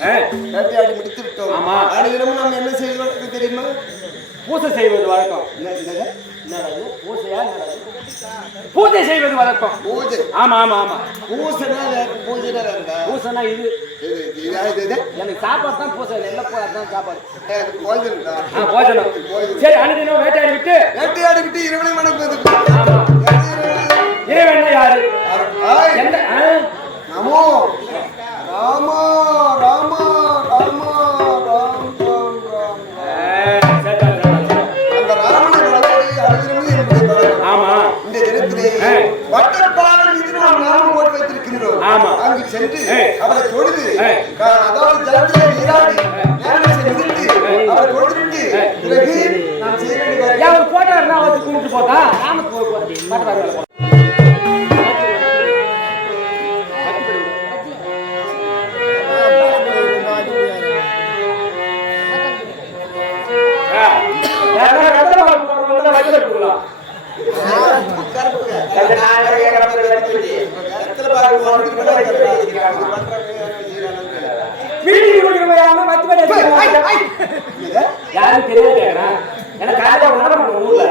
வேட்டையாடி முடித்து விட்டோம். ஆமா. அனைவரும் நாம் என்ன செய்வது தெரியுமா? பூசை செய்வது வழக்கம். பூஜை செய்வது வழக்கம். பூஜை. ஆமா ஆமா ஆமா. பூசைனா பூஜைனா வேறடா. பூசைனா இது எனக்கு சாப்பாடு தான் பூசை இல்ல தான் சாப்பாடு. போஜனம். சரி அனுதினம் வேட்டையாடி விட்டு இறைவனை வணங்குவது. ஆமா. இறைவன் யாரு? எந்த நமோ ராமா ராமா ராமா ராம் ராம் ராம். அந்த ராமனை வணங்குவது அனுதினமும் என்னுடைய. ஆமா. இந்த தினத்திலே வட்டப்பாறை மீது நாம் நாமம் போட்டு வைத்திருக்கிறோம். ஆமா. அங்கு சென்று அவரை தொழுது அதாவது ஜலத்திலே நீராடி நேரத்தை முடித்து அவரை தொழுது பிறகு நாம் செய்ய வேண்டிய ஒரு போட்டோ இருந்தா வச்சு கும்பிட்டு போட்டா ராமத்துக்கு யாரும் தெரியாது கேட்கறேன். எனக்கு ஊர்ல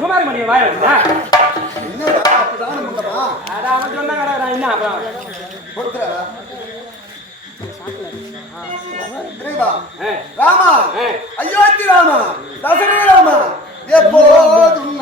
குமாரி மணி வாய ராமா அயோத்தி ராமா தசரத ராமா எப்போதும்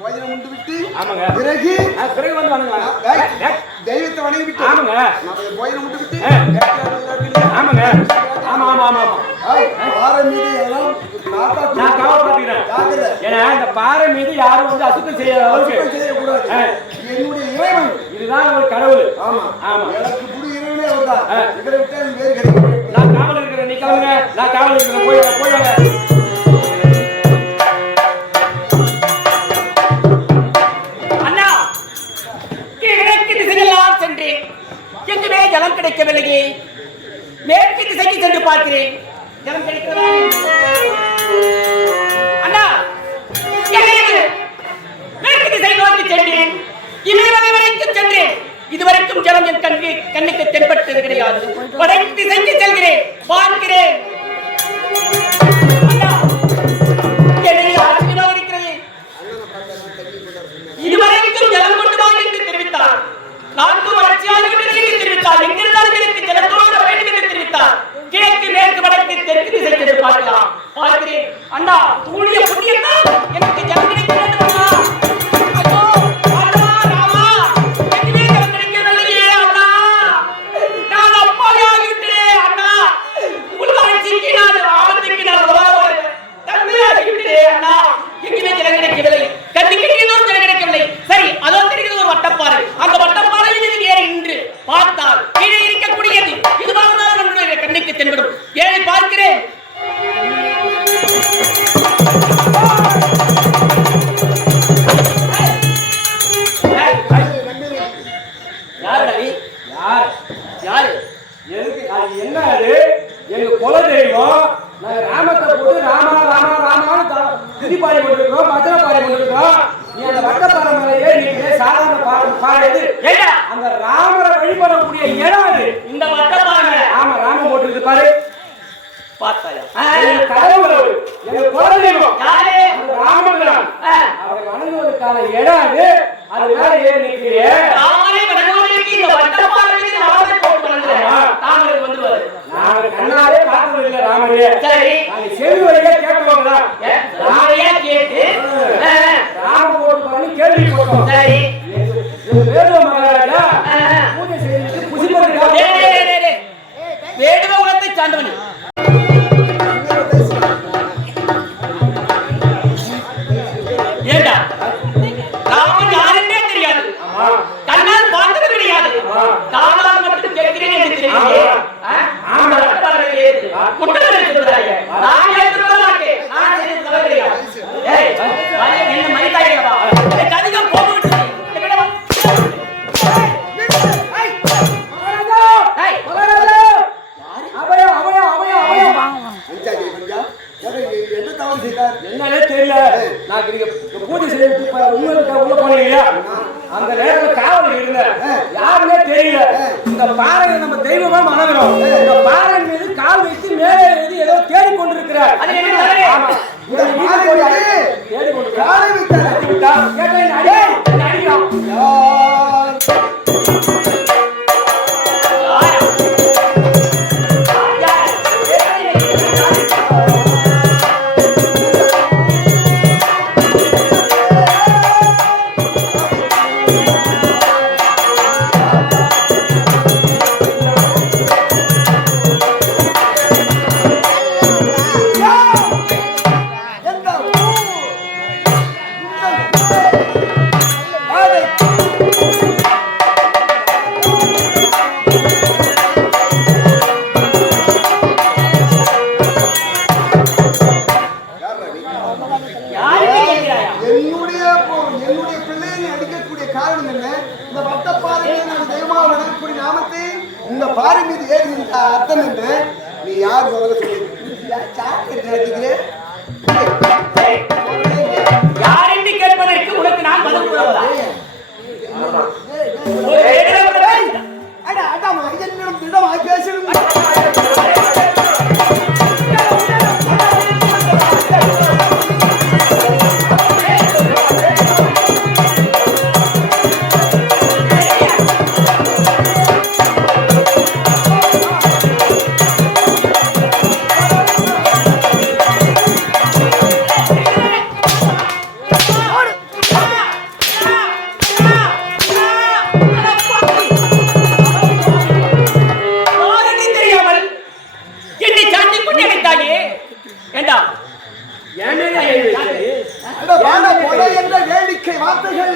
போஜனம் உண்டு விட்டு ஆமாங்க. பிறகு பிறகு வந்து வணங்குவாங்க. தெய்வத்தை வணங்கி விட்டு ஆமாங்க. நம்ம போஜனம் உண்டு விட்டு ஆமாங்க. ஆமா ஆமா ஆமா ஆமா. பாறை மீது எல்லாம் நான் கவலைப்படுகிறேன். ஏன்னா இந்த பாறை மீது யாரும் வந்து அசுத்தம் செய்யாத அளவுக்கு செய்யக்கூடாது. என்னுடைய இறைவன் இதுதான் ஒரு கடவுள். ஆமா ஆமா. எனக்கு புது இறைவனே அவர்தான். இவரை விட்டு எனக்கு வேறு கிடையாது. நான் காவல் இருக்கிறேன், நீ கிளம்புங்க. நான் காவல் இருக்கிறேன், போய் அண்ணா, கிழக்கு திசையெல்லாம் சென்றேன், எங்குமே ஜலம் கிடைக்கவில்லையே. மேற்கு திசைக்கு சென்று பார்க்கிறேன், ஜலம் கிடைக்கிறதா? அண்ணா, மேற்கு திசை நோக்கி சென்றேன், இமயமலை வரைக்கும் சென்றேன், இதுவரைக்கும் ஜலம் என் கண்ணுக்கு தென்பட்டது கிடையாது. வடக்கு திசைக்கு செல்கிறேன், பார்க்கிறேன். அண்ணா, என்னை ஆச்சரியமாக இருக்கிறது. இதுவரைக்கும் ஜலம் கொண்டு வா என்று தெரிவித்தார். நான்கு வளர்ச்சியாளர்கள் என்று தெரிவித்தார். எங்கிருந்தாலும் எனக்கு ஜலத்தோடு வேண்டும் என்று தெரிவித்தார். கிழக்கு மேற்கு வடக்கு தெற்கு திசைக்கு பார்க்கலாம். பார்க்கிறேன். அண்ணா, தூளிய புண்ணியத்தால் எனக்கு ஜலம் கிடைக்க வேண்டும். அண்ணா, ஐயோ, அண்ணா, ராமா, எங்குமே ஜலம் கிடைக்கவில்லையே. அண்ணா, நான் அம்மாவியாகிவிட்டேன். அண்ணா, உங்கள் சிக்கினார் ஆழ்ந்திக்கினார் தன்மையாகிவிட்டேன். அண்ணா, எங்குமே ஜலம் கிடைக்கவில்லை. கண்ணுக்கு ஜலம் கிடைக்கவில்லை. சரி, அதோ தெரிகிறது ஒரு வட்டப்பாறை. அந்த வட்டப்பாறையில் ஏறி நின்று பார்த்தால் கீழே இருக்கக்கூடியது இதுவாக நம்முடைய கண்ணுக்கு தென்படும். ஏறி பார்க்கிறேன். யாரு எதுக்கு என்ன அது? எங்க குல தெய்வம். நாங்க ராமத்தை போட்டு ராமா ராமா ராமான்னு திதிப்பாடி கொண்டிருக்கிறோம், பஜனை பாடி கொண்டிருக்கிறோம். நீ அந்த வட்டப்பாறை மேலேயே நீங்க சாதாரண பாடுது. அந்த ராமரை வழிபடக்கூடிய இடம் அது. இந்த வட்டப்பாறை. ஆமா, ராமன் போட்டு பாரு. பார்த்தாயா? கடவுள் எங்க குல தெய்வம் ராமன் தான். அவரை வணங்குவதற்கான இடம் அது. அது மேல ஏறி நிற்கிறீங்க. ராமனை வணங்குவதற்கு இந்த வட்டப்பாறையில் ராமனை போட்டு வந்தேன். தாங்கள் வந்துருவாரு. நாங்க கண்ணாலே பார்த்தது இல்ல ராமரையே. சரி, நாங்க செவி வழியா கேட்போம் தான். ராமையா கேட்டு ராம போட்டு பண்ணி கேள்வி போட்டோம். சரி, வேடுவ மகாராஜா பூஜை செய்து புசிப்பதற்காக வேடுவ குலத்தை சார்ந்தவன். ஏண்டா, ராமன் யாருன்னே தெரியாது, கண்ணால் பார்த்தது கிடையாது, காலால் மட்டும் கேட்கிறேன் என்று தெரியுது. நான் ஏற்றுக்கொள்ள மாட்டேன். நான் செய்தது தவறு கிடையாது. என்ன மனிதாயிரவா அதிகம் போட்டு என்னன்னே தெரியல. நான் பூஜை செய்யறதுக்கு உள்ள போனீங்க. அந்த நேரத்துல காவல் இருந்த யாருமே தெரியல. இந்த பாறை நம்ம தெய்வமா மனதிரும். இந்த பாறை மீது கால் வைத்து மேலே எழுதி ஏதோ தேடி கொண்டிருக்கிறார். தேடி கொண்டிருக்கிறார். யாரென்று கேட்பதற்கு உனக்கு நான் பதில் கூறுவதா? வார்த்தைகள்